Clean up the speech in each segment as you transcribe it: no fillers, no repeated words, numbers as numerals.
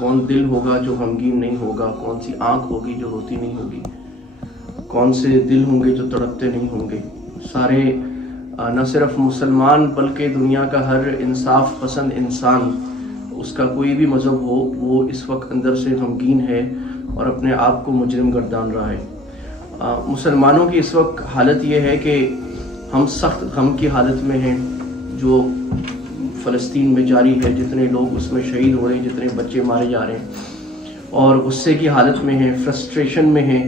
کون دل ہوگا جو غمگین نہیں ہوگا، کون سی آنکھ ہوگی جو روتی نہیں ہوگی، کون سے دل ہوں گے جو تڑپتے نہیں ہوں گے۔ سارے نہ صرف مسلمان بلکہ دنیا کا ہر انصاف پسند انسان، اس کا کوئی بھی مذہب ہو، وہ اس وقت اندر سے غمگین ہے اور اپنے آپ کو مجرم گردان رہا ہے۔ مسلمانوں کی اس وقت حالت یہ ہے کہ ہم سخت غم کی حالت میں ہیں، جو فلسطین میں جاری ہے، جتنے لوگ اس میں شہید ہو رہے ہیں، جتنے بچے مارے جا رہے ہیں، اور غصے کی حالت میں ہیں، فرسٹریشن میں ہیں۔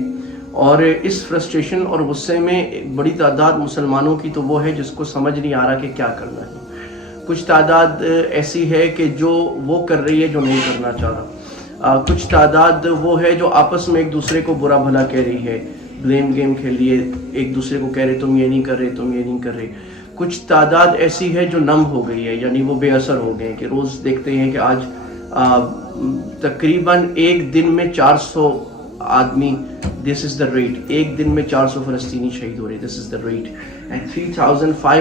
اور اس فرسٹریشن اور غصے میں ایک بڑی تعداد مسلمانوں کی تو وہ ہے جس کو سمجھ نہیں آ رہا کہ کیا کرنا ہے۔ کچھ تعداد ایسی ہے کہ جو وہ کر رہی ہے جو نہیں کرنا چاہ رہا، کچھ تعداد وہ ہے جو آپس میں ایک دوسرے کو برا بھلا کہہ رہی ہے، بلیم گیم کھیل لیے، ایک دوسرے کو کہہ رہے تم یہ نہیں کر رہے، تم یہ نہیں کر رہے۔ کچھ تعداد ایسی ہے جو نم ہو گئی ہے، یعنی وہ بے اثر ہو گئے ہیں کہ روز دیکھتے ہیں کہ آج تقریباً ایک دن میں 400 آدمی، دس از دا ریٹ، ایک دن میں 400 فلسطینی شہید ہو رہے، this is the rate, and 3500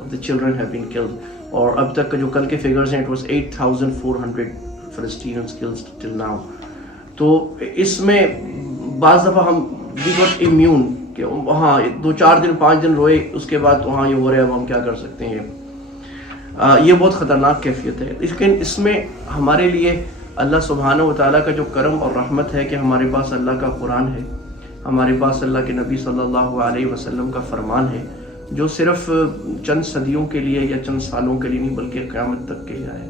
of the children have been killed, اور اب تک کا جو کل کے فگرز ہیں، it was 8400 Palestinians killed till now. تو اس میں بعض دفعہ ہم وی گاٹ امیون کہ وہاں 2-4 دن 5 دن روئے، اس کے بعد وہاں یہ ہو رہا ہے، اب ہم کیا کر سکتے ہیں۔ یہ بہت خطرناک کیفیت ہے، لیکن اس میں ہمارے لیے اللہ سبحانہ و تعالیٰ کا جو کرم اور رحمت ہے کہ ہمارے پاس اللہ کا قرآن ہے، ہمارے پاس اللہ کے نبی صلی اللہ علیہ وسلم کا فرمان ہے، جو صرف چند صدیوں کے لیے یا چند سالوں کے لیے نہیں بلکہ قیامت تک کے لیے ہے۔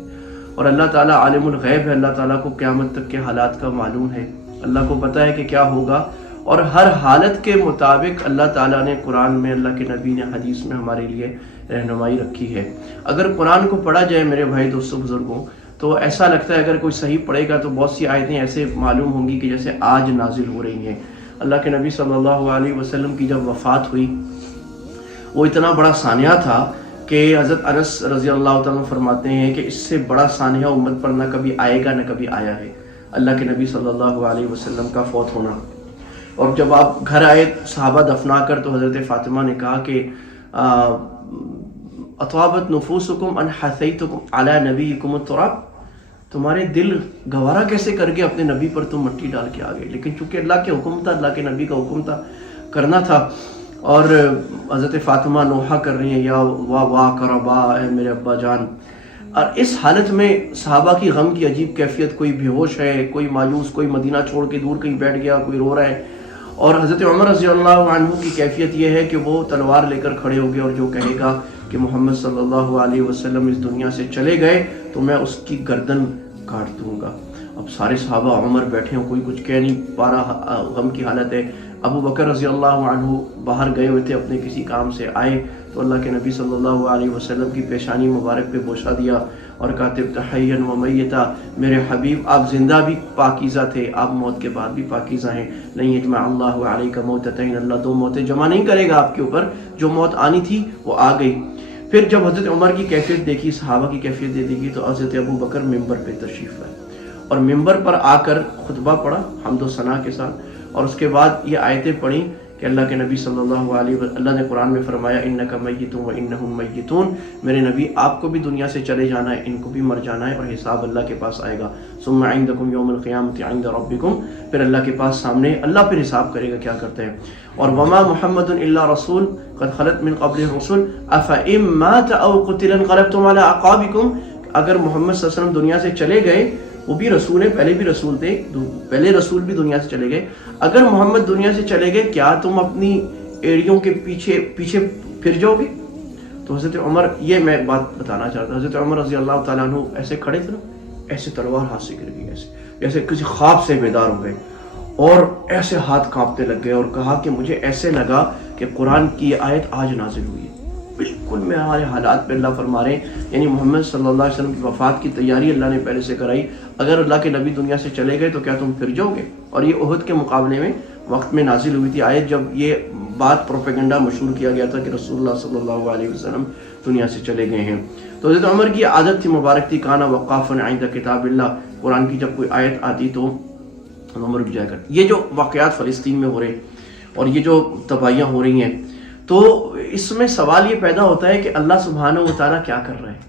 اور اللہ تعالیٰ عالم الغیب ہے، اللہ تعالیٰ کو قیامت تک کے حالات کا معلوم ہے، اللہ کو پتہ ہے کہ کیا ہوگا، اور ہر حالت کے مطابق اللہ تعالیٰ نے قرآن میں، اللہ کے نبی نے حدیث میں ہمارے لیے رہنمائی رکھی ہے۔ اگر قرآن کو پڑھا جائے میرے بھائی دوستوں بزرگوں، تو ایسا لگتا ہے اگر کوئی صحیح پڑھے گا تو بہت سی آیتیں ایسے معلوم ہوں گی کہ جیسے آج نازل ہو رہی ہیں۔ اللہ کے نبی صلی اللہ علیہ وسلم کی جب وفات ہوئی، وہ اتنا بڑا سانحہ تھا کہ حضرت انس رضی اللہ تعالیٰ فرماتے ہیں کہ اس سے بڑا سانحہ امت پر نہ کبھی آئے گا نہ کبھی آیا ہے، اللہ کے نبی صلی اللہ علیہ وسلم کا فوت ہونا۔ اور جب آپ گھر آئے صحابہ دفنا کر، تو حضرت فاطمہ نے کہا کہ اطابت نفوسکم ان حثیتکم علی نبیکم التراب، تمہارے دل گوارا کیسے کر کے اپنے نبی پر تم مٹی ڈال کے آ گئے۔ لیکن چونکہ اللہ کے حکم تھا، اللہ کے نبی کا حکم تھا، کرنا تھا۔ اور حضرت فاطمہ نوحہ کر رہی ہیں، یا واہ کربا، اے میرے ابا جان۔ اور اس حالت میں صحابہ کی غم کی عجیب کیفیت، کوئی بے ہوش ہے، کوئی مایوس، کوئی مدینہ چھوڑ کے دور کہیں بیٹھ گیا، کوئی رو رہا ہے۔ اور حضرت عمر رضی اللہ عنہ کی کیفیت یہ ہے کہ وہ تلوار لے کر کھڑے ہو گئے، اور جو کہے گا کہ محمد صلی اللہ علیہ وسلم اس دنیا سے چلے گئے تو میں اس کی گردن کاٹ دوں گا۔ اب سارے صحابہ عمر بیٹھے ہیں، کوئی کچھ کہہ نہیں پا رہا، غم کی حالت ہے۔ ابو بکر رضی اللہ عنہ باہر گئے ہوئے تھے، اپنے کسی کام سے آئے تو اللہ کے نبی صلی اللہ علیہ وسلم کی پیشانی مبارک پہ بوسہ دیا اور کہا طبت حیا و میتا، میرے حبیب آپ زندہ بھی پاکیزہ تھے، آپ موت کے بعد بھی پاکیزہ ہیں۔ نہیں یجمع اللہ علیک موتتین، اللہ 2 موتیں جمع نہیں کرے گا آپ کے اوپر، جو موت آنی تھی وہ آ گئی۔ پھر جب حضرت عمر کی کیفیت دیکھی، صحابہ کی کیفیت دیکھی، تو حضرت ابو بکر ممبر پہ تشریف لائے اور ممبر پر آ کر خطبہ پڑھا حمد و ثنا کے ساتھ، اور اس کے بعد یہ آیتیں پڑھیں کہ اللہ کے نبی صلی اللہ علیہ وسلم، اللہ نے قرآن میں فرمایا انک میت و انہم میتون، میرے نبی آپ کو بھی دنیا سے چلے جانا ہے، ان کو بھی مر جانا ہے، اور حساب اللہ کے پاس آئے گا۔ ثم عندکم یوم القیامۃ عند ربکم، پھر اللہ کے پاس سامنے اللہ پھر حساب کرے گا کیا کرتے ہیں۔ اور وما محمد الا رسول قد خلت من قبل الرسل افئن مات او قتل انقلبتم علی اعقابکم، اگر محمد صلی اللہ علیہ وسلم دنیا سے چلے گئے، وہ بھی رسول ہیں، پہلے بھی رسول تھے، پہلے رسول بھی دنیا سے چلے گئے، اگر محمد دنیا سے چلے گئے کیا تم اپنی ایڑیوں کے پیچھے پھر جاؤ گے؟ تو حضرت عمر، یہ میں بات بتانا چاہتا ہوں، حضرت عمر رضی اللہ تعالیٰ عنہ ایسے کھڑے تھے نا، ایسے تلوار ہاتھ سے گر گئی، ایسے جیسے کسی خواب سے بیدار ہو گئے، اور ایسے ہاتھ کانپنے لگ گئے، اور کہا کہ مجھے ایسے لگا کہ قرآن کی آیت آج نازل ہوئی ہے۔ بالکل میں ہمارے حالات پہ اللہ فرما رہے ہیں، یعنی محمد صلی اللہ علیہ وسلم کی وفات کی تیاری اللہ نے پہلے سے کرائی، اگر اللہ کے نبی دنیا سے چلے گئے تو کیا تم پھر جاؤ گے؟ اور یہ احد کے مقابلے میں وقت میں نازل ہوئی تھی آیت، جب یہ بات پروپیگنڈا مشہور کیا گیا تھا کہ رسول اللہ صلی اللہ علیہ وسلم دنیا سے چلے گئے ہیں۔ تو حضرت عمر کی عادت تھی، مبارک تھی، کانا وقافا عند کتاب اللہ، قرآن کی جب کوئی آیت آتی تو عمر رک جایا کرتے۔ یہ جو واقعات فلسطین میں ہو رہے ہیں اور یہ جو تباہیاں ہو رہی ہیں، تو اس میں سوال یہ پیدا ہوتا ہے کہ اللہ سبحانہ و تعالیٰ کیا کر رہا ہے؟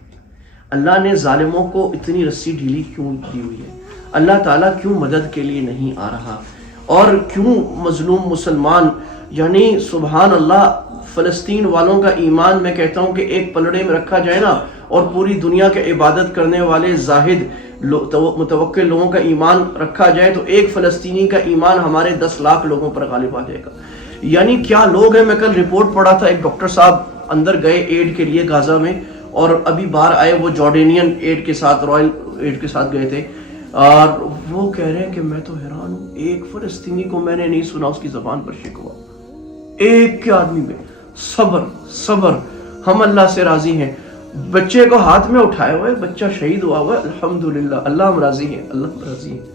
اللہ نے ظالموں کو اتنی رسی ڈھیلی کیوں دی ہوئی ہے؟ اللہ تعالیٰ کیوں مدد کے لیے نہیں آ رہا؟ اور کیوں مظلوم مسلمان، یعنی سبحان اللہ، فلسطین والوں کا ایمان میں کہتا ہوں کہ ایک پلڑے میں رکھا جائے نا، اور پوری دنیا کے عبادت کرنے والے زاہد متوکل لوگوں کا ایمان رکھا جائے تو ایک فلسطینی کا ایمان ہمارے 10 لاکھ لوگوں پر غالب آ جائے گا۔ یعنی کیا لوگ ہیں۔ میں کل رپورٹ پڑھا تھا، ایک ڈاکٹر صاحب اندر گئے ایڈ کے لیے غازہ میں، اور ابھی باہر آئے، وہ جارڈینین ایڈ کے ساتھ، رائل ایڈ کے ساتھ گئے تھے، اور وہ کہہ رہے ہیں کہ میں تو حیران ہوں، ایک فلسطینی کو میں نے نہیں سنا اس کی زبان پر شکوہ، ایک کے آدمی میں صبر صبر، ہم اللہ سے راضی ہیں۔ بچے کو ہاتھ میں اٹھائے ہوئے، بچہ شہید ہوا ہوا ہے، الحمدللہ، اللہ ہم راضی ہیں، اللہ ہم راضی ہیں،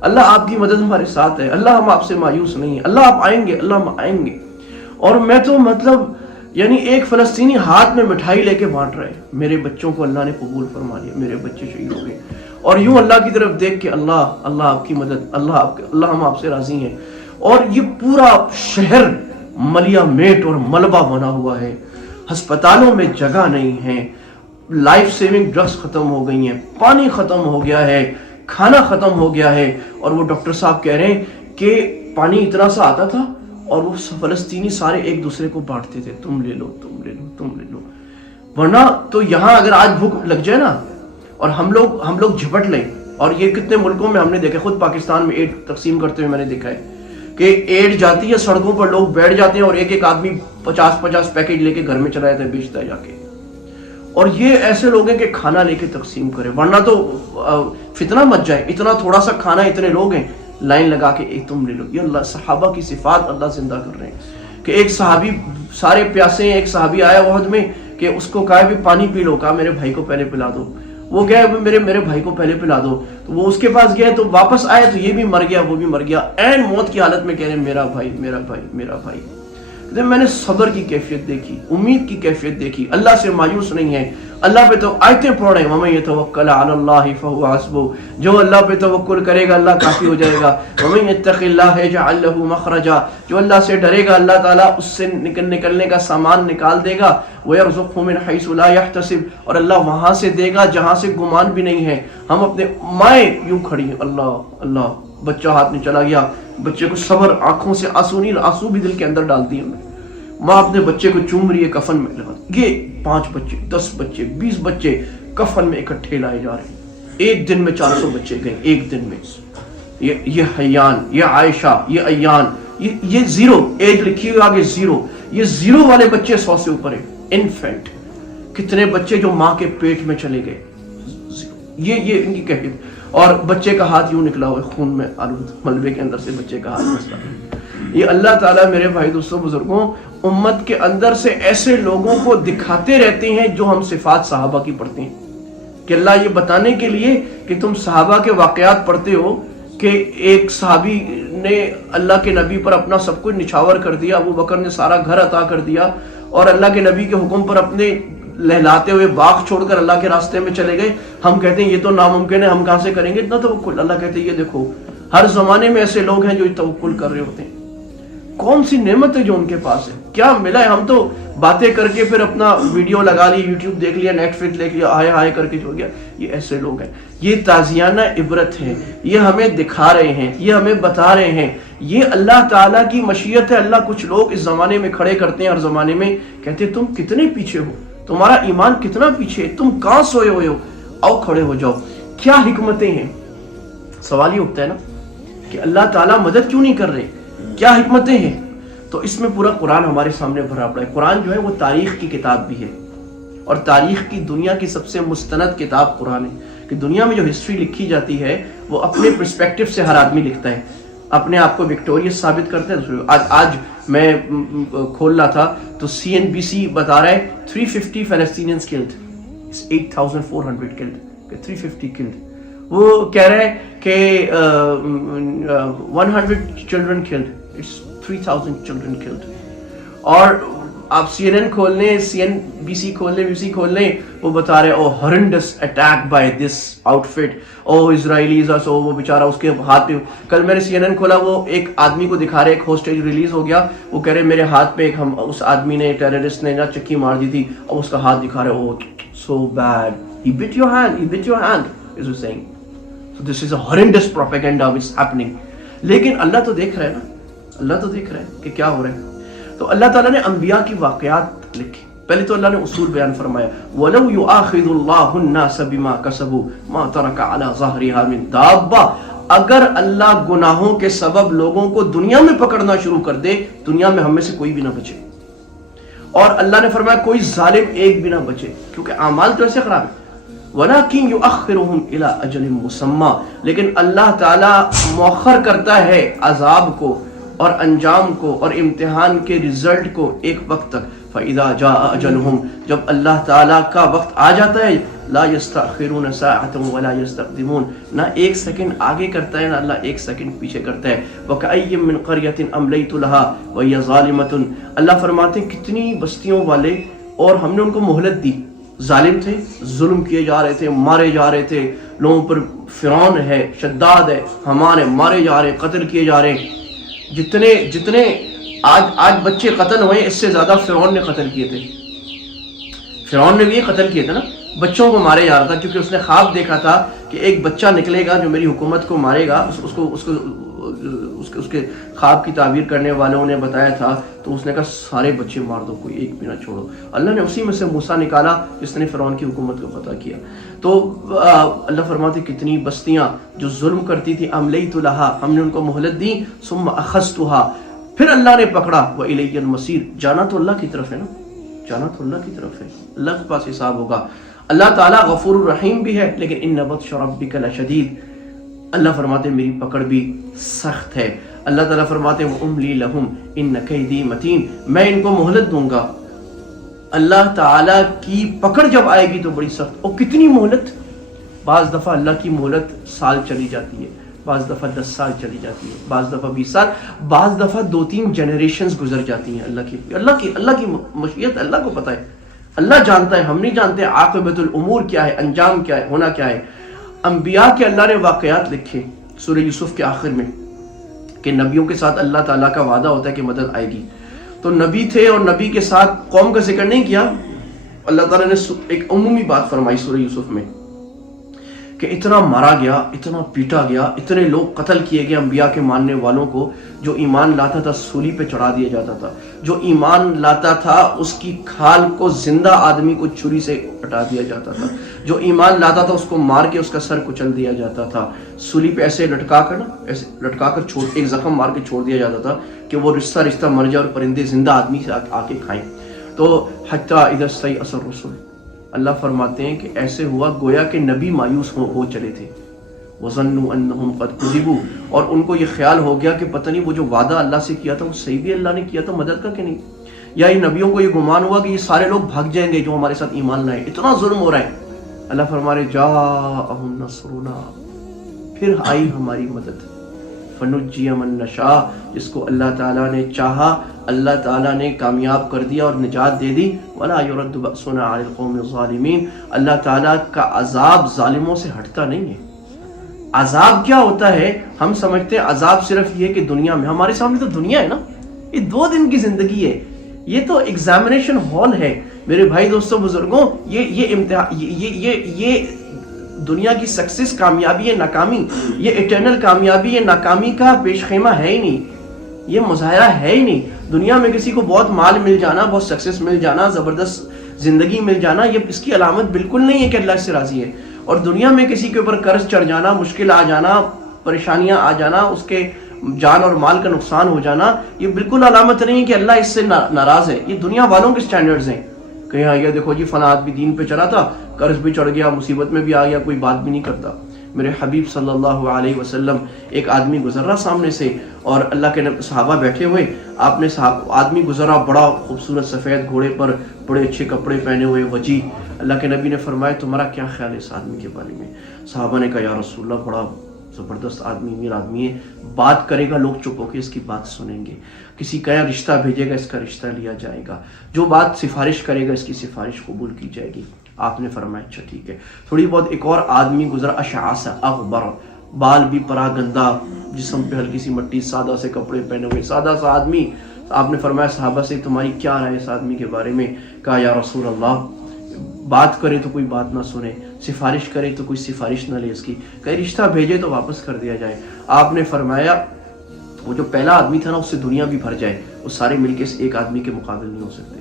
اللہ آپ کی مدد ہمارے ساتھ ہے، اللہ ہم آپ سے مایوس نہیں ہیں، اللہ آپ آئیں گے، اللہ ہم آئیں گے۔ اور میں تو مطلب یعنی ایک فلسطینی ہاتھ میں مٹھائی لے کے بانٹ رہے، میرے بچوں کو اللہ نے قبول فرما لیا، میرے بچے شہید ہو گئے، اور یوں اللہ کی طرف دیکھ کے اللہ آپ کی مدد، اللہ ہم آپ سے راضی ہیں۔ اور یہ پورا شہر ملیا میٹ اور ملبہ بنا ہوا ہے، ہسپتالوں میں جگہ نہیں ہے، لائف سیونگ ڈرگز ختم ہو گئی ہیں، پانی ختم ہو گیا ہے، کھانا ختم ہو گیا ہے، اور وہ ڈاکٹر صاحب کہہ رہے ہیں کہ پانی اتنا سا آتا تھا اور وہ فلسطینی سارے ایک دوسرے کو بانٹتے تھے، تم لے لو تم لے لو تم لے لو، ورنہ تو یہاں اگر آج بھوک لگ جائے نا اور ہم لوگ جھپٹ لیں، اور یہ کتنے ملکوں میں ہم نے دیکھا، خود پاکستان میں ایڈ تقسیم کرتے ہوئے میں نے دیکھا ہے کہ ایڈ جاتی ہے سڑکوں پر، لوگ بیٹھ جاتے ہیں اور ایک ایک آدمی 50 پیکٹ لے کے گھر میں چلا جاتا ہے، بیچتا ہے جا کے، اور یہ ایسے لوگ ہیں کہ کھانا لے کے تقسیم کرے، ورنہ تو فتنہ مچ جائے، اتنا تھوڑا سا کھانا، اتنے لوگ ہیں، لائن لگا کے ایک تم لے لو۔ یہ اللہ صحابہ کی صفات اللہ زندہ کر رہے ہیں کہ ایک صحابی سارے پیاسے ہیں، ایک صحابی آیا احد میں کہ اس کو کہا بھی پانی پی لو، کہا میرے بھائی کو پہلے پلا دو، وہ گیا میرے بھائی کو پہلے پلا دو، تو وہ اس کے پاس گیا تو واپس آیا تو یہ بھی مر گیا وہ بھی مر گیا، عین موت کی حالت میں کہہ رہے ہیں میرا بھائی میرا بھائی میرا بھائی۔ میں نے صبر کی کیفیت دیکھی، امید کی کیفیت دیکھی، اللہ سے مایوس نہیں ہے، اللہ پہ تو آیتیں پڑھ رہے ہیں، وَمَن يَتَوَكَّلْ عَلَى اللَّهِ فَهُوَ حَسْبُهُ، جو اللہ پہ توکل کرے گا اللہ کافی ہو جائے گا، وَمَن يَتَّقِ اللَّهَ يَجْعَل لَّهُ مَخْرَجًا، جو اللہ سے ڈرے گا اللہ تعالیٰ اس سے نکلنے کا سامان نکال دے گا، وَيَرْزُقْهُ مِنْ حَيْثُ لَا يَحْتَسِبُ، اور اللہ وہاں سے دے گا جہاں سے گمان بھی نہیں ہے۔ ہم اپنے مائیں یوں کھڑی ہیں، اللہ، بچہ ہاتھ میں چلا گیا، بچے کو صبر، آنکھوں سے آنسو نہیں، آنسو بھی دل کے اندر ڈال دیے ہمیں، ماں اپنے بچے کو چوم رہی ہے کفن میں لگا، یہ 5 بچے 10 بچے 20 بچے کفن میں اکٹھے لائے جا رہے ہیں، ایک دن میں 400 بچے گئے، ایک دن میں۔ یہ حیان، یہ عائشہ، یہ ایان، یہ 0 ایج لکھی ہوئی آگے 0، یہ 0 والے بچے 100 سے اوپر ہیں، انفینٹ۔ کتنے بچے جو ماں کے پیٹ میں چلے گئے، یہ ان کی کیفیت، اور بچے کا ہاتھ یوں نکلا ہوا خون میں آلود، ملبے کے اندر سے بچے کا ہاتھ نکلا۔ یہ اللہ تعالیٰ میرے بھائی دوستوں بزرگوں امت کے اندر سے ایسے لوگوں کو دکھاتے رہتے ہیں جو ہم صفات صحابہ کی پڑھتے ہیں، کہ اللہ یہ بتانے کے لیے کہ تم صحابہ کے واقعات پڑھتے ہو کہ ایک صحابی نے اللہ کے نبی پر اپنا سب کچھ نچھاور کر دیا، ابو بکر نے سارا گھر عطا کر دیا، اور اللہ کے نبی کے حکم پر اپنے لہلاتے ہوئے باغ چھوڑ کر اللہ کے راستے میں چلے گئے۔ ہم کہتے ہیں یہ تو ناممکن ہے، ہم کہاں سے کریں گے اتنا توکل؟ اللہ کہتے ہیں یہ دیکھو ہر زمانے میں ایسے لوگ ہیں جو توکل کر رہے ہوتے ہیں، کون سی نعمت ہے جو ان کے پاس ہے، کیا ملا ہے؟ ہم تو باتیں کر کے پھر اپنا ویڈیو لگا لی، یوٹیوب دیکھ لیا، نیٹ فلکس دیکھ لیا، ہائے کر کے چھوڑ گیا۔ یہ ایسے لوگ ہیں، یہ تازیانہ عبرت ہے، یہ ہمیں دکھا رہے ہیں، یہ ہمیں بتا رہے ہیں، یہ اللہ تعالیٰ کی مشیت ہے۔ اللہ کچھ لوگ اس زمانے میں کھڑے کرتے ہیں، ہر زمانے میں کہتے ہیں تم کتنے پیچھے ہو، تمہارا ایمان کتنا پیچھے ہے، تم کہاں سوئے ہوئے ہو، آؤ کھڑے ہو جاؤ۔ کیا حکمتیں ہیں؟ سوال یہ اٹھتا ہے نا کہ اللہ تعالیٰ مدد کیوں نہیں کر رہے، کیا حکمتیں ہیں؟ تو اس میں پورا قرآن ہمارے سامنے بھرا پڑا ہے۔ قرآن جو ہے وہ تاریخ کی کتاب بھی ہے، اور تاریخ کی دنیا کی سب سے مستند کتاب قرآن ہے، کہ دنیا میں جو ہسٹری لکھی جاتی ہے وہ اپنے پرسپیکٹو سے ہر آدمی لکھتا ہے، اپنے آپ کو وکٹوریس ثابت کرتا ہے۔ آج میں کھول رہا تھا تو CNBC بتا رہا ہے 350 فلسطینینز کلڈ، 8400 کلڈ، 350 کلڈ۔ وہ کہہ رہا ہے کہ 100 چلڈرن کلڈ، 3000 children killed۔ اور آپ CNN کھول لیں، CNBC کھول لیں، BBC کھول لیں، وہ بتا رہے oh horrendous attack by this outfit، اسرائیلیز، وہ بیچارہ اس کے ہاتھ پہ، کل میں نے CNN کھولا، وہ ایک آدمی کو دکھا رہے، ایک ہوسٹیج ریلیز ہو گیا، وہ کہہ رہے میرے ہاتھ پہ اس آدمی نے، ٹیررسٹ نے چکی مار دی تھی، اور اس کا ہاتھ دکھا رہے oh so bad he bit your hand is he saying۔ So this is a horrendous propaganda which is happening. لیکن اللہ تو دیکھ رہا ہے نا, اللہ تو دیکھ رہا ہے کہ کیا ہو رہا ہے. تو اللہ تعالیٰ نے انبیاء کی واقعات لکھی. پہلے تو اللہ نے اصول بیان فرمایا, وَلَوْ يُؤَاخِذُ اللَّهُ النَّاسَ بِمَا كَسَبُوا مَا تَرَكَ عَلَى ظَهْرِهَا مِن دَابَّةٍ, اگر اللہ گناہوں کے سبب لوگوں کو دنیا میں پکڑنا شروع کر دے, دنیا میں ہم میں سے کوئی بھی نہ بچے. اور اللہ نے فرمایا کوئی ظالم ایک بھی نہ بچے, کیونکہ اعمال تو ایسے خراب ہیں. وَلَكِنْ يُؤَخِّرُهُمْ إِلَىٰ أَجَلٍ مُّسَمًّى, لیکن اللہ تعالیٰ مؤخر کرتا ہے عذاب کو اور انجام کو اور امتحان کے رزلٹ کو ایک وقت تک. فَإِذَا جَاءَ أَجَلُهُمْ, جب اللہ تعالیٰ کا وقت آ جاتا ہے, لَا يَسْتَأْخِرُونَ سَاعَةً وَلَا يَسْتَقْدِمُونَ, نہ ایک سیکنڈ آگے کرتا ہے نہ اللہ ایک سیکنڈ پیچھے کرتا ہے. وَكَأَيٍّ مِّن قَرْيَةٍ أَمْلَيْتُ لَهَا وَهِيَ ظَالِمَةٌ, اللہ فرماتے ہیں کتنی بستیوں والے اور ہم نے ان کو مہلت دی, ظالم تھے, ظلم کیے جا رہے تھے, مارے جا رہے تھے لوگوں پر. فرعون ہے, شداد ہے, حمان ہے, مارے جا رہے ہیں, قتل کیے جا رہے ہیں. جتنے آج بچے قتل ہوئے اس سے زیادہ فرعون نے قتل کیے تھے. فرعون نے بھی یہ قتل کیے تھے نا, بچوں کو مارے جا رہا تھا, کیونکہ اس نے خواب دیکھا تھا کہ ایک بچہ نکلے گا جو میری حکومت کو مارے گا. اس کے خواب کی تعبیر کرنے والوں نے بتایا تھا, تو اس نے کہا سارے بچے مار دو, کوئی ایک بھی نہ چھوڑو. اللہ نے اسی میں سے موسیٰ نکالا جس نے فرعون کی حکومت کو فتح کیا. تو اللہ فرماتے کتنی بستیاں جو ظلم کرتی تھی, املیت لہا, ہم نے ان کو مہلت دی, ثم اخذتها, پھر اللہ نے پکڑا. وإلی المصیر, جانا تو اللہ کی طرف ہے نا, جانا تو اللہ کی طرف ہے, اللہ کے پاس حساب ہوگا. اللہ تعالیٰ غفور الرحیم بھی ہے, لیکن ان بطش ربک لشدید, اللہ فرماتے میری پکڑ بھی سخت ہے. اللہ تعالیٰ فرماتے وَأُمْلِي لَهُمْ إِنَّ كَيْدِي مَتِينٌ, میں ان کو مہلت دوں گا. اللہ تعالیٰ کی پکڑ جب آئے گی تو بڑی سخت. اور کتنی مہلت, بعض دفعہ اللہ کی مہلت سال چلی جاتی ہے, بعض دفعہ 10 سال چلی جاتی ہے, بعض دفعہ 20 سال, بعض دفعہ 2-3 جنریشنز گزر جاتی ہیں. اللہ کی مشیت اللہ کو پتہ ہے, اللہ جانتا ہے, ہم نہیں جانتے عاقبت الامور کیا ہے, انجام کیا ہے, ہونا کیا ہے. انبیاء کے اللہ نے واقعات لکھے سورہ یوسف کے آخر میں کہ نبیوں کے ساتھ اللہ تعالیٰ کا وعدہ ہوتا ہے کہ مدد آئے گی. تو نبی تھے اور نبی کے ساتھ قوم کا ذکر نہیں کیا. اللہ تعالیٰ نے ایک عمومی بات فرمائی سورہ یوسف میں کہ اتنا مارا گیا, اتنا پیٹا گیا, اتنے لوگ قتل کیے گئے انبیاء کے ماننے والوں کو. جو ایمان لاتا تھا سولی پہ چڑھا دیا جاتا تھا, جو ایمان لاتا تھا اس کی کھال کو زندہ آدمی کو چھری سے ہٹا دیا جاتا تھا, جو ایمان لاتا تھا اس کو مار کے اس کا سر کچل دیا جاتا تھا, سولی پہ ایسے لٹکا کر چھوڑ, ایک زخم مار کے چھوڑ دیا جاتا تھا کہ وہ رشتہ مر جائے اور پرندے زندہ آدمی سے آ کے کھائیں. تو حتیٰ اذا استیأس الرسل, اللہ فرماتے ہیں کہ ایسے ہوا گویا کہ نبی مایوس ہو چلے تھے. وَظَنُّوا أَنَّهُمْ قَدْ كُذِبُوا, اور ان کو یہ خیال ہو گیا کہ پتہ نہیں وہ جو وعدہ اللہ سے کیا تھا وہ صحیح بھی اللہ نے کیا تھا مدد کا کہ نہیں, یا یہ نبیوں کو یہ گمان ہوا کہ یہ سارے لوگ بھاگ جائیں گے جو ہمارے ساتھ ایمان لائے, اتنا ظلم ہو رہا ہے. اللہ فرما رہے جاءہم نصرنا, پھر آئی ہماری مدد. فَنُجِّيَ مَن نَّشَاءُ, جس کو اللہ تعالیٰ نے چاہا اللہ تعالیٰ نے کامیاب کر دیا اور نجات دے دی. وَلَا يُرَدُّ بَأْسُنَا عَنِ الْقَوْمِ الظَّالِمِينَ, اللہ تعالیٰ کا عذاب ظالموں سے ہٹتا نہیں ہے. عذاب کیا ہوتا ہے, ہم سمجھتے ہیں عذاب صرف یہ کہ دنیا میں, ہمارے سامنے تو دنیا ہے نا, یہ 2 دن کی زندگی ہے, یہ تو ایگزامینیشن ہال ہے میرے بھائی دوستوں بزرگوں. یہ امتحان, یہ دنیا کی سکسیس, کامیابی ہے ناکامی, یہ ایٹرنل کامیابی ہے ناکامی کا پیش خیمہ ہے ہی نہیں, یہ مظاہرہ ہے ہی نہیں. دنیا میں کسی کو بہت مال مل جانا, بہت سکسیس مل جانا, زبردست زندگی مل جانا, یہ اس کی علامت بالکل نہیں ہے کہ اللہ اس سے راضی ہے. اور دنیا میں کسی کے اوپر قرض چڑھ جانا, مشکل آ جانا, پریشانیاں آ جانا, اس کے جان اور مال کا نقصان ہو جانا, یہ بالکل علامت نہیں ہے کہ اللہ اس سے ناراض ہے. یہ دنیا والوں کے سٹینڈرڈز ہیں کہ ہاں یہ دیکھو جی فلاں آدمی دین پہ چلا تھا, قرض بھی چڑھ گیا, مصیبت میں بھی آ گیا, کوئی بات بھی نہیں کرتا. میرے حبیب صلی اللہ علیہ وسلم, ایک آدمی گزر رہا سامنے سے اور اللہ کے صحابہ بیٹھے ہوئے, آپ نے آدمی گزرا بڑا خوبصورت سفید گھوڑے پر, بڑے اچھے کپڑے پہنے ہوئے, وجی. اللہ کے نبی نے فرمایا تمہارا کیا خیال ہے اس آدمی کے بارے میں؟ صحابہ نے کہا یا رسول اللہ بڑا زبردست آدمی, امیر آدمی ہے, بات کرے گا لوگ چپ ہو کے اس کی بات سنیں گے, کسی کا رشتہ بھیجے گا اس کا رشتہ لیا جائے گا, جو بات سفارش کرے گا اس کی سفارش قبول کی جائے گی. آپ نے فرمایا اچھا ٹھیک ہے. تھوڑی بہت ایک اور آدمی گزرا, اشعث اغبر, بال بھی پرا گندا, جسم پہ ہلکی سی مٹی, سادہ سے کپڑے پہنے ہوئے, سادہ سا آدمی. آپ نے فرمایا صحابہ سے تمہاری کیا رائے اس آدمی کے بارے میں؟ کہا یا رسول اللہ بات کرے تو کوئی بات نہ سنے, سفارش کرے تو کوئی سفارش نہ لے اس کی، کہیں رشتہ بھیجے تو واپس کر دیا جائے۔ آپ نے فرمایا وہ جو پہلا آدمی تھا نا اس سے دنیا بھی بھر جائے، وہ سارے مل کے اس ایک آدمی کے مقابل نہیں ہو سکتے،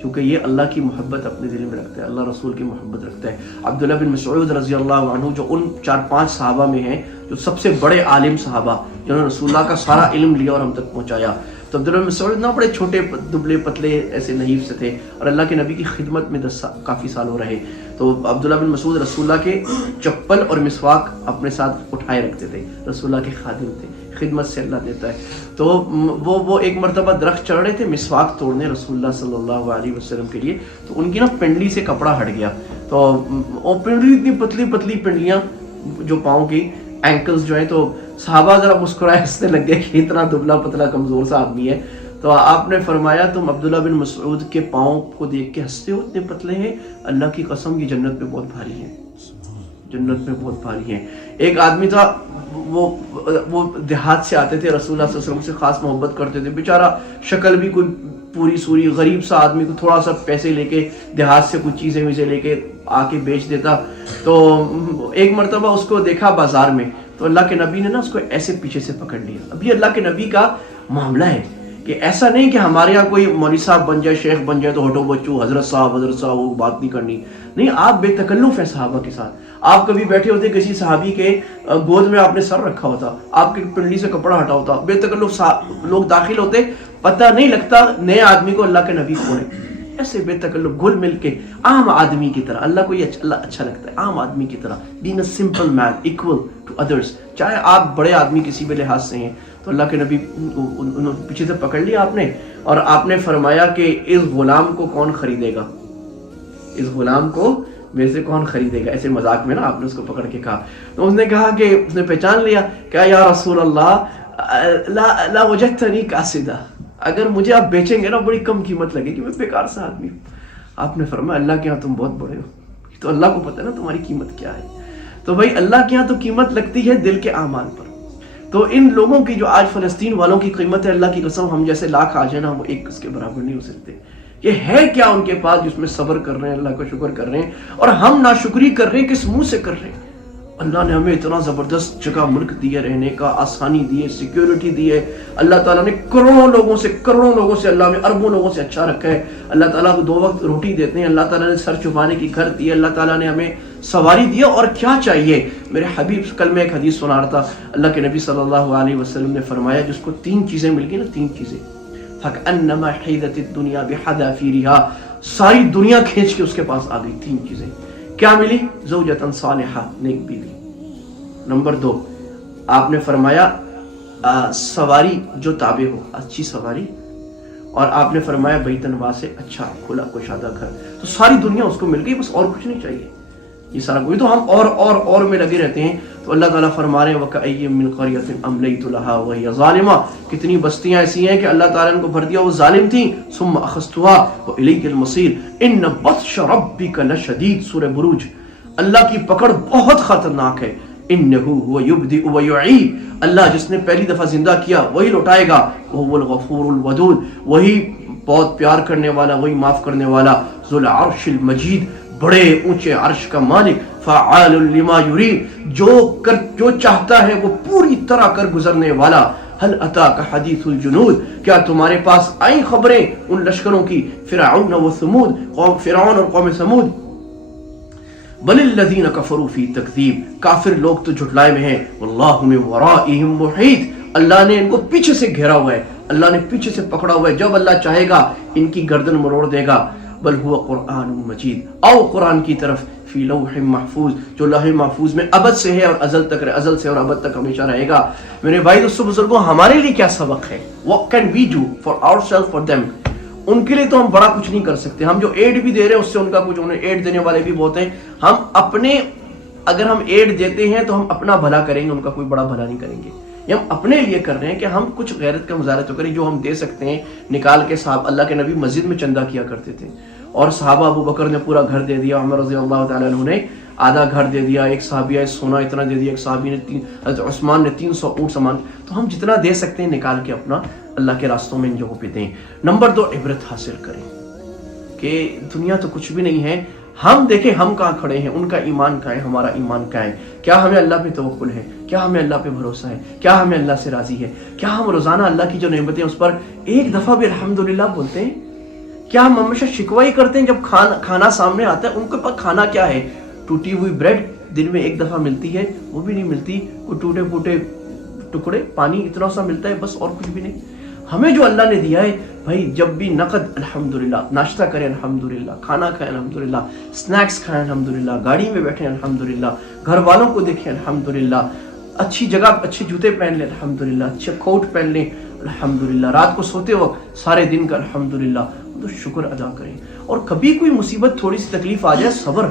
کیونکہ یہ اللہ کی محبت اپنے دل میں رکھتا ہے، اللہ رسول کی محبت رکھتا ہے۔ عبداللہ بن مسعود رضی اللہ عنہ جو ان 4-5 صحابہ میں ہیں جو سب سے بڑے عالم صحابہ، جنہوں نے رسول اللہ کا سارا علم لیا اور ہم تک پہنچایا، تو عبداللہ بن مسعود نہ بڑے چھوٹے دبلے پتلے ایسے نحیف سے تھے، اور اللہ کے نبی کی خدمت میں کافی سالوں رہے۔ تو عبداللہ بن مسعود رسول اللہ کے چپل اور مسواک اپنے ساتھ اٹھائے رکھتے تھے، رسول اللہ کے خادم تھے، خدمت سے اللہ دیتا ہے۔ تو وہ ایک مرتبہ درخت چڑھ رہے تھے مسواک توڑنے رسول اللہ صلی اللہ علیہ وسلم کے لیے، تو ان کی نا پنڈلی سے کپڑا ہٹ گیا، تو وہ پنڈلی اتنی پتلی پتلی پنڈلیاں جو پاؤں کی اینکلز جو ہیں، تو صحابہ ذرا مسکرائے ہنسنے لگ گئے کہ اتنا دبلا پتلا کمزور سا آدمی ہے۔ تو آپ نے فرمایا تم عبداللہ بن مسعود کے پاؤں کو دیکھ کے ہنستے ہو، اتنے پتلے ہیں، اللہ کی قسم یہ جنت میں بہت بھاری ہیں، جنت میں بہت بھاری ہیں۔ ایک آدمی تھا، وہ دیہات سے آتے تھے، رسول اللہ صلی اللہ علیہ وسلم سے خاص محبت کرتے تھے، بیچارہ شکل بھی کوئی پوری سوری غریب سا آدمی، کو تھوڑا سا پیسے لے کے دیہات سے کچھ چیزیں ویزیں لے کے آ کے بیچ دیتا۔ تو ایک مرتبہ اس کو دیکھا بازار میں، تو اللہ کے نبی نے نا اس کو ایسے پیچھے سے پکڑ لیا۔ ابھی اللہ کے نبی کا معاملہ ہے کہ ایسا نہیں کہ ہمارے یہاں کوئی مولوی صاحب بن جائے، شیخ بن جائے تو ہٹو بچو حضرت صاحب وہ بات نہیں کرنی، نہیں، آپ بے تکلف ہیں صحابہ کے ساتھ۔ آپ کبھی بیٹھے ہوتے کسی صحابی کے گود میں آپ نے سر رکھا ہوتا، آپ کے پنڈلی سے کپڑا ہٹا ہوتا، بے تکلف لوگ داخل ہوتے، پتہ نہیں لگتا نئے آدمی کو اللہ کے نبی کون ہے، ایسے بے تکلف گھل مل کے عام آدمی کی طرح۔ اللہ کو یہ اللہ اچھا لگتا ہے، عام آدمی کی طرح، being a simple man equal to others، چاہے آپ بڑے آدمی کسی بھی لحاظ سے ہیں۔ تو اللہ کے نبی پیچھے سے پکڑ لیا آپ نے، اور آپ نے فرمایا کہ اس غلام کو کون خریدے گا، اس غلام کو میرے سے کون خریدے گا، ایسے مذاق میں نا آپ نے اس کو پکڑ کے کہا۔ تو اس نے کہا کہ اس نے پہچان لیا کہ یا رسول اللہ لا وجدتنی قاصدہ، اگر مجھے آپ بیچیں گے نا بڑی کم قیمت لگے گی، میں بیکار سا آدمی ہوں۔ آپ نے فرمایا اللہ کے ہاں تم بہت بڑے ہو، تو اللہ کو پتہ ہے نا تمہاری قیمت کیا ہے۔ تو بھائی اللہ کے ہاں تو قیمت لگتی ہے دل کے اعمال پر۔ تو ان لوگوں کی جو آج فلسطین والوں کی قیمت ہے، اللہ کی قسم ہم جیسے لاکھ آ جائیں نا، وہ ایک اس کے برابر نہیں ہو سکتے۔ یہ ہے کیا ان کے پاس جس میں صبر کر رہے ہیں، اللہ کا شکر کر رہے ہیں، اور ہم ناشکری کر رہے ہیں، کس منہ سے کر رہے ہیں۔ اللہ نے ہمیں اتنا زبردست جگہ ملک دی ہے رہنے کا، آسانی دی ہے، سیکیورٹی دی ہے، اللہ تعالیٰ نے کروڑوں لوگوں سے اللہ میں اربوں لوگوں سے اچھا رکھا ہے، اللہ تعالیٰ کو 2 وقت روٹی دیتے ہیں، اللہ تعالیٰ نے سر چھپانے کی گھر دی ہے، اللہ تعالیٰ نے ہمیں سواری دی ہے، اور کیا چاہیے۔ میرے حبیب کل میں ایک حدیث سنا رہا تھا، اللہ کے نبی صلی اللہ علیہ وسلم نے فرمایا جس کو 3 چیزیں مل گئی نا، 3 چیزیں، فَكَأَنَّمَا حِيدَتِ الدُّنْيَا بِحَذَافِيرِهَا، ساری دنیا کھینچ کے اس کے پاس آ گئی۔ 3 چیزیں کیا ملی؟ زوجۃ صالحہ، نیک بیوی۔ نمبر 2 آپ نے فرمایا سواری جو تابع ہو، اچھی سواری، اور آپ نے فرمایا بیتن واسع، اچھا کھلا کشادہ گھر۔ تو ساری دنیا اس کو مل گئی، بس اور کچھ نہیں چاہیے، یہ سارا کوئی۔ تو ہم اور میں لگے رہتے ہیں۔ تو اللہ تعالیٰ فرما رہے ہیں وَكَأَيٍّ مِّن قَرْيَةٍ أَمْلَيْتُ لَهَا وَهِيَ ظَالِمَةٌ، کتنی بستیاں ایسی ہیں کہ اللہ تعالیٰ نے ان کو بھر دیا، وہ ظالم تھیں، ثُمَّ أَخَذْتُهَا وَإِلَيْكَ الْمَصِيرُ إِنَّ بَطْشَ رَبِّكَ لَشَدِيدٌ، سورہ بروج۔ اللہ کی پکڑ بہت خطرناک ہے، انہو هو یبدئ ویعید، اللہ جس نے پہلی دفعہ زندہ کیا وہی لوٹائے گا، وہو الغفور الودود، وہی بہت پیار کرنے والا، وہی معاف کرنے والا، ذو العرش المجید، بڑے اونچے عرش کا مالک، فعال لما یرید، جو چاہتا ہے وہ پوری طرح کر گزرنے والا۔ هل اتاک حدیث الجنود، کیا تمہارے پاس آئیں خبریں ان لشکروں کی، فرعون و ثمود، فرعون اور قوم ثمود۔ بل الذین کفروا فی تکذیب، کافر لوگ تو جھٹلائے میں ہیں، واللہ من ورائہم محیط، اللہ نے ان کو پیچھے سے گھیرا ہوا ہے، اللہ نے پیچھے سے پکڑا ہوا ہے، جب اللہ چاہے گا ان کی گردن مروڑ دے گا۔ بل ہوا قرآن مجید، آؤ قرآن کی طرف، فی لوح محفوظ، جو لوح محفوظ میں ابد سے ہے اور ازل تک، ازل سے اور ابد تک ہمیشہ رہے گا۔ میرے بھائی دوستو بزرگوں، ہمارے لیے کیا سبق ہے؟ What can we do for ourselves for them؟ ان کے لیے تو ہم بڑا کچھ نہیں کر سکتے، ہم جو ایڈ بھی دے رہے ہیں اس سے ان کا کچھ، انہیں ایڈ دینے والے بھی بہت ہیں، ہم اپنے، اگر ہم ایڈ دیتے ہیں تو ہم اپنا بھلا کریں گے، ان کا کوئی بڑا بھلا نہیں کریں گے۔ یہ ہم اپنے لیے کر رہے ہیں کہ ہم کچھ غیرت کا مظاہرہ تو کریں، جو ہم دے سکتے ہیں نکال کے۔ صاحب اللہ کے نبی مسجد میں چندہ کیا کرتے تھے، اور صحابہ ابو بکر نے پورا گھر دے دیا، عمر رضی اللہ تعالیٰ عنہ نے آدھا گھر دے دیا، ایک صحابیہ سونا اتنا دے دیا، ایک صحابی نے حضرت عثمان نے 300 اونٹ سامان۔ تو ہم جتنا دے سکتے ہیں نکال کے اپنا اللہ کے راستوں میں ان جگہوں پہ دیں۔ نمبر 2 عبرت حاصل کریں کہ دنیا تو کچھ بھی نہیں ہے، ہم دیکھیں ہم کہاں کھڑے ہیں، ان کا ایمان کہاں ہے، ہمارا ایمان کہاں ہے، کیا ہمیں اللہ پہ توکل ہے، کیا ہمیں اللہ پہ بھروسہ ہے، کیا ہمیں اللہ سے راضی ہے، کیا ہم روزانہ اللہ کی جو نعمتیں اس پر ایک دفعہ بھی الحمدللہ بولتے ہیں، کیا ہم ہمیشہ شکوہ ہی کرتے ہیں جب کھانا سامنے آتا ہے؟ ان کے پاس کھانا کیا ہے؟ ٹوٹی ہوئی بریڈ دن میں ایک دفعہ ملتی ہے، وہ بھی نہیں ملتی، کوئی ٹوٹے پھوٹے ٹکڑے، پانی اتنا سا ملتا ہے بس، اور کچھ بھی نہیں۔ ہمیں جو اللہ نے دیا ہے بھائی، جب بھی نقد الحمدللہ، ناشتہ کریں الحمدللہ، کھانا کھائیں الحمدللہ، سنیکس کھائیں الحمدللہ، گاڑی میں بیٹھیں الحمدللہ، گھر والوں کو دیکھیں الحمدللہ، اچھی جگہ اچھے جوتے پہن لیں الحمدللہ، اچھے کوٹ پہن لیں الحمدللہ، رات کو سوتے وقت سارے دن کا الحمدللہ، تو شکر ادا کریں۔ اور کبھی کوئی مصیبت، تھوڑی سی تکلیف آ جائے، صبر،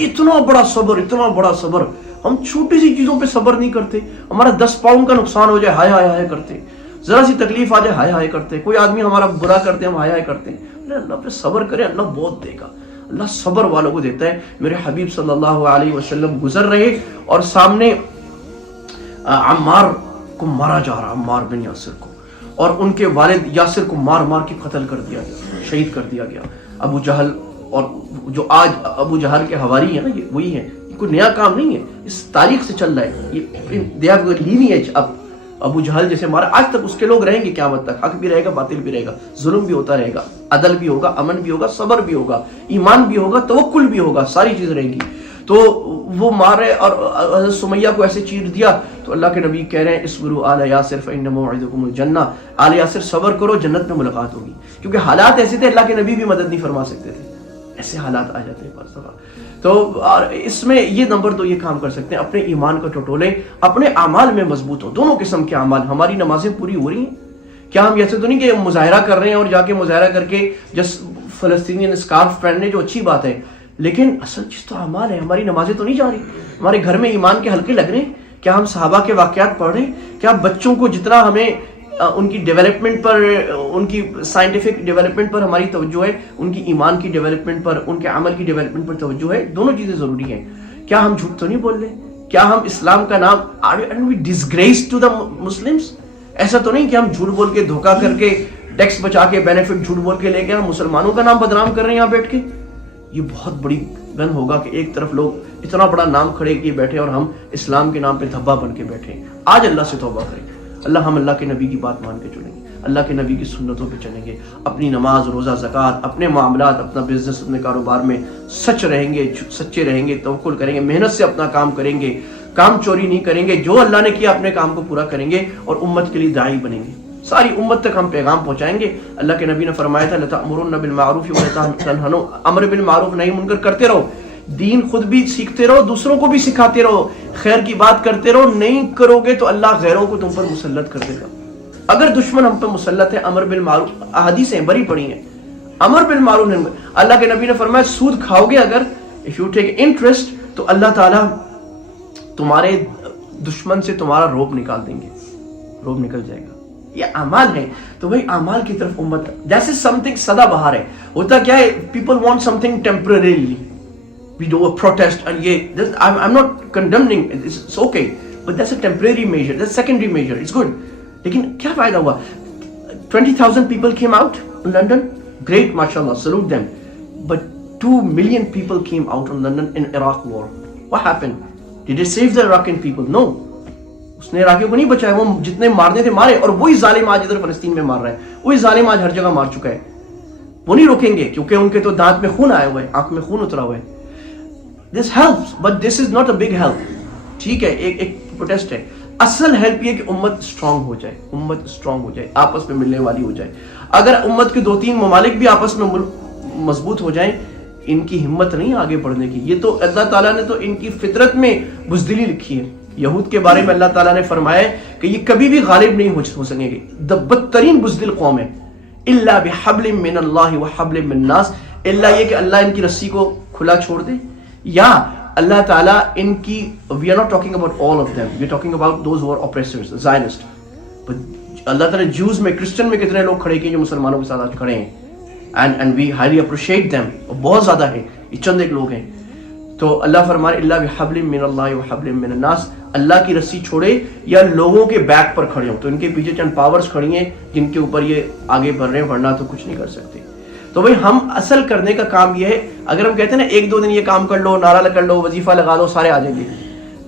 اتنا بڑا صبر، اتنا بڑا صبر، ہم چھوٹی سی چیزوں پہ صبر نہیں کرتے۔ ہمارا 10 پاؤنڈ کا نقصان ہو جائے، ہائے ہائے ہائے کرتے، ذرا سی تکلیف آ جائے ہائے ہائے کرتے، کوئی آدمی ہمارا برا کرتے ہم ہائے ہائے کرتے ہیں۔ اللہ پہ صبر کرے، اللہ بہت دے گا، اللہ صبر والوں کو دیتا ہے۔ میرے حبیب صلی اللہ علیہ وسلم گزر رہے اور سامنے عمار کو مارا جا رہا، عمار بن یاسر کو، اور ان کے والد یاسر کو مار مار کے قتل کر دیا گیا، شہید کر دیا گیا۔ ابو جہل، اور جو آج ابو جہل کے حواری ہیں نا، یہ وہی ہیں، یہ کوئی نیا کام نہیں ہے، اس تاریخ سے چل رہا ہے، یہ دے ہیو لینیج۔ اب ابو جہل جیسے مارا، آج تک اس کے لوگ رہیں گے قیامت تک، حق بھی رہے گا، باطل بھی رہے گا، ظلم بھی ہوتا رہے گا، عدل بھی ہوگا، امن بھی ہوگا، صبر بھی ہوگا، ایمان بھی ہوگا، توکل بھی ہوگا، ساری چیز رہیں گی۔ تو وہ مارے اور حضرت سمیہ کو ایسے چیر دیا، تو اللہ کے نبی کہہ رہے ہیں اصبروا آل یاسر فإن موعدکم الجنہ، آل یاسر صبر کرو، جنت میں ملاقات ہوگی۔ کیونکہ حالات ایسے تھے، اللہ کے نبی بھی مدد نہیں فرما سکتے تھے، ایسے حالات آ جاتے ہیں بعض دفعہ۔ تو اس میں یہ نمبر 2 یہ کام کر سکتے ہیں، اپنے ایمان کو ٹٹولیں، اپنے اعمال میں مضبوط ہو، دونوں قسم کے اعمال۔ ہماری نمازیں پوری ہو رہی ہیں کیا؟ ہم ایسے تو نہیں کہ مظاہرہ کر رہے ہیں اور جا کے مظاہرہ کر کے جس فلسطینین اسکارف پہننے، جو اچھی بات ہے، لیکن اصل چیز تو اعمال ہے۔ ہماری نمازیں تو نہیں جا رہی، ہمارے گھر میں ایمان کے حلقے لگ رہے ہیں کیا؟ ہم صحابہ کے واقعات پڑھ رہے ہیں کیا؟ بچوں کو جتنا ہمیں ان کی ڈیولپمنٹ پر، ان کی سائنٹیفک ڈیولپمنٹ پر ہماری توجہ ہے، ان کی ایمان کی ڈیولپمنٹ پر، ان کے عمل کی ڈیولپمنٹ پر توجہ ہے، دونوں چیزیں ضروری ہیں۔ کیا ہم جھوٹ تو نہیں بول رہے؟ کیا ہم اسلام کا نام are we disgrace to the Muslims؟ ایسا تو نہیں کہ ہم جھوٹ بول کے، دھوکہ کر کے، ٹیکس بچا کے، بینیفٹ جھوٹ بول کے لے کے ہم مسلمانوں کا نام بدنام کر رہے ہیں یہاں بیٹھ کے؟ یہ بہت بڑی گن ہوگا کہ ایک طرف لوگ اتنا بڑا نام کھڑے کیے بیٹھے اور ہم اسلام کے نام پہ دھبا بن کے بیٹھے ہیں۔ آج اللہ سے توبہ کریں، ہم اللہ کے نبی کی بات مان کے چلیں گے، اللہ کے نبی کی سنتوں پہ چلیں گے، اپنی نماز، روزہ، زکوٰۃ، اپنے معاملات، اپنا بزنس، اپنے کاروبار میں سچ رہیں گے، سچے رہیں گے، توکل کریں گے، محنت سے اپنا کام کریں گے، کام چوری نہیں کریں گے، جو اللہ نے کیا اپنے کام کو پورا کریں گے، اور امت کے لیے داعی بنیں گے، ساری امت تک ہم پیغام پہنچائیں گے۔ اللہ کے نبی نے فرمایا تھا لَتَأْمُرُنَّ بِالْمَعْرُوفِ وَلَتَنْهُونَ، امر بالمعروف نہیں منکر کرتے رہو، دین خود بھی سیکھتے رہو، دوسروں کو بھی سکھاتے رہو، خیر کی بات کرتے رہو، نہیں کرو گے تو اللہ غیروں کو تم پر مسلط کر دے گا۔ اگر دشمن ہم پہ مسلط ہے، امر بالمعروف، احادیثیں بری پڑی ہیں، امر بالمعروف نہیں، اللہ کے نبی نے فرمایا سود کھاؤ گے اگر، if you take interest، تو اللہ تعالیٰ تمہارے دشمن سے تمہارا روب نکال دیں گے، روب نکل جائے گا۔ یہ اعمال ہے، تو بھائی اعمال کی طرف امت، جیسے سمتھنگ سدا بہار ہے، ہوتا کیا ہے، people want something temporarily, we do a protest and I'm not condemning, it's okay, but that's a temporary measure, that's a secondary measure, it's good. لیکن کیا فائدہ ہوا؟ 20,000 people came out in London, great, mashallah, salute them, but 2 million people came out in London in Iraq war. What happened? Did it save the Iraqi people? No. اس نے عراقیوں کو نہیں بچایا، وہ جتنے مارنے تھے مارے، اور وہی ظالم آج ادھر فلسطین میں مار رہا ہے، وہی ظالم آج ہر جگہ مار چکا ہے، وہ نہیں روکیں گے کیونکہ ان کے تو دانت میں خون آیا ہوا ہے، آنکھ میں خون اترا ہوا ہے۔ This helps, but this is not a big help. ٹھیک ہے، ایک پروٹیسٹ ہے، اصل ہیلپ یہ کہ امت اسٹرانگ ہو جائے، امت اسٹرانگ ہو جائے، آپس میں ملنے والی ہو جائے۔ اگر امت کے 2-3 ممالک بھی آپس میں مضبوط ہو جائیں، ان کی ہمت نہیں آگے بڑھنے کی۔ یہ تو اللہ تعالیٰ نے تو ان کی فطرت میں بزدلی لکھی ہے۔ یہود کے بارے میں اللہ تعالیٰ نے فرمایا کہ یہ کبھی بھی غالب نہیں ہو سکیں گے، بدترین بزدل قوم ہے۔ الا بحبل من اللہ وحبل من الناس، الا یہ کہ اللہ ان کی رسی کو کھلا چھوڑ دے، یا اللہ تعالیٰ ان کی، we are not talking about all of them, we are talking about those who are oppressors, Zionists. But اللہ تعالیٰ جوز میں، کرسچن میں کتنے لوگ کھڑے کیے جو مسلمانوں کے ساتھ آج کھڑے ہیں، and we highly appreciate them، بہت زیادہ ہیں، یہ چند ایک لوگ ہیں۔ تو اللہ فرمائے الا بحبل من اللہ وحبل من الناس، اللہ کی رسی چھوڑے یا لوگوں کے بیک پر کھڑے ہوں، تو ان کے پیچھے چند پاورز کھڑی ہیں جن کے اوپر یہ آگے بڑھ رہے ہیں، ورنہ تو کچھ نہیں کر سکتے۔ تو بھائی ہم اصل کرنے کا کام یہ ہے. اگر ہم کہتے ہیں نا 1-2 دن یہ کام کر لو, نعرہ کر لو, وظیفہ لگا لو, سارے آ جائیں گے.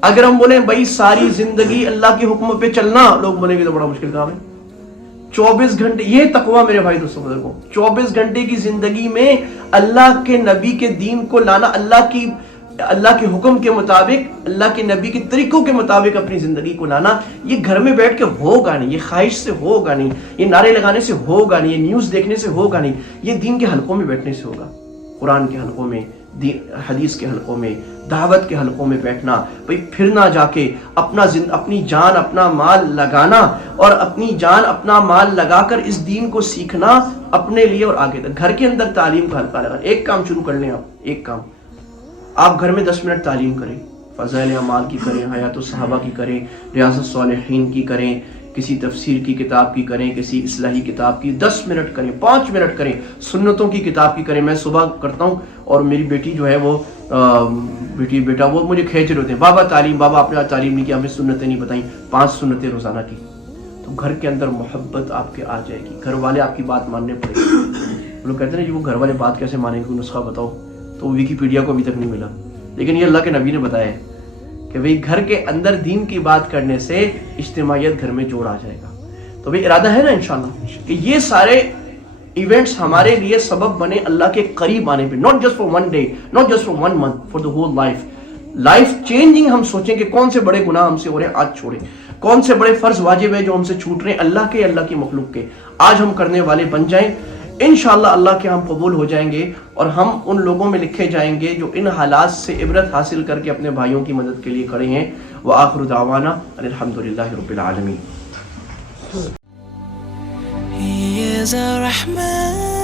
اگر ہم بولیں بھائی ساری زندگی اللہ کے حکم پہ چلنا, لوگ بولیں گے تو بڑا مشکل کام ہے. 24 گھنٹے, یہ تقویٰ میرے بھائی دوستوں بزرگوں, 24 گھنٹے کی زندگی میں اللہ کے نبی کے دین کو لانا, اللہ کے حکم کے مطابق, اللہ کے نبی کے طریقوں کے مطابق اپنی زندگی کو لانا, یہ گھر میں بیٹھ کے ہوگا نہیں, یہ خواہش سے ہوگا نہیں, یہ نعرے لگانے سے ہوگا نہیں, یہ نیوز دیکھنے سے ہوگا نہیں, یہ دین کے حلقوں میں بیٹھنے سے ہوگا. قرآن کے حلقوں میں, حدیث کے حلقوں میں, دعوت کے حلقوں میں بیٹھنا, بھئی پھرنا جا کے اپنی جان اپنا مال لگانا, اور اپنی جان اپنا مال لگا کر اس دین کو سیکھنا اپنے لیے اور آگے تک. گھر کے اندر تعلیم کا حلقہ لگانا. ایک کام شروع کر لیں آپ, ایک کام آپ گھر میں 10 منٹ تعلیم کریں, فضائل اعمال کی کریں, حیات الصحابہ کی کریں, ریاض الصالحین کی کریں, کسی تفسیر کی کتاب کی کریں, کسی اصلاحی کتاب کی 10 منٹ کریں, 5 منٹ کریں, سنتوں کی کتاب کی کریں. میں صبح کرتا ہوں اور میری بیٹی جو ہے وہ بیٹا وہ مجھے کھینچ رہے ہوتے ہیں, بابا تعلیم, بابا آپ نے آج تعلیم نہیں کی, ہمیں سنتیں نہیں بتائیں, 5 سنتیں روزانہ کی. تو گھر کے اندر محبت آپ کے آ جائے گی, گھر والے آپ کی بات ماننے پڑے گی. لوگ کہتے ہیں جی وہ گھر والے بات کیسے مانیں گے, کوئی نسخہ بتاؤ, تو ویکیپیڈیا کو ابھی تک نہیں ملا, لیکن یہ اللہ کے نبی نے بتایا ہے کہ بھئی گھر کے اندر دین کی بات کرنے سے اجتماعیت گھر میں جوڑ آ جائے گا. تو بھئی ارادہ ہے نا انشاءاللہ کہ یہ سارے ایونٹس ہمارے لیے سبب بنے اللہ کے قریب آنے پہ, not just for one day, not just for 1 month, for the whole life. Life changing ہم سوچیں کہ کون سے بڑے گناہ ہم سے ہو رہے ہیں, آج چھوڑیں. کون سے بڑے فرض واجب ہیں جو ہم سے چھوٹ رہے ہیں, اللہ کے, اللہ کی مخلوق کے, آج ہم کرنے والے بن جائیں. انشاءاللہ اللہ کے ہم قبول ہو جائیں گے, اور ہم ان لوگوں میں لکھے جائیں گے جو ان حالات سے عبرت حاصل کر کے اپنے بھائیوں کی مدد کے لیے کھڑے ہیں. وآخر دعوانا الحمدللہ رب العالمین. He is a Rahman.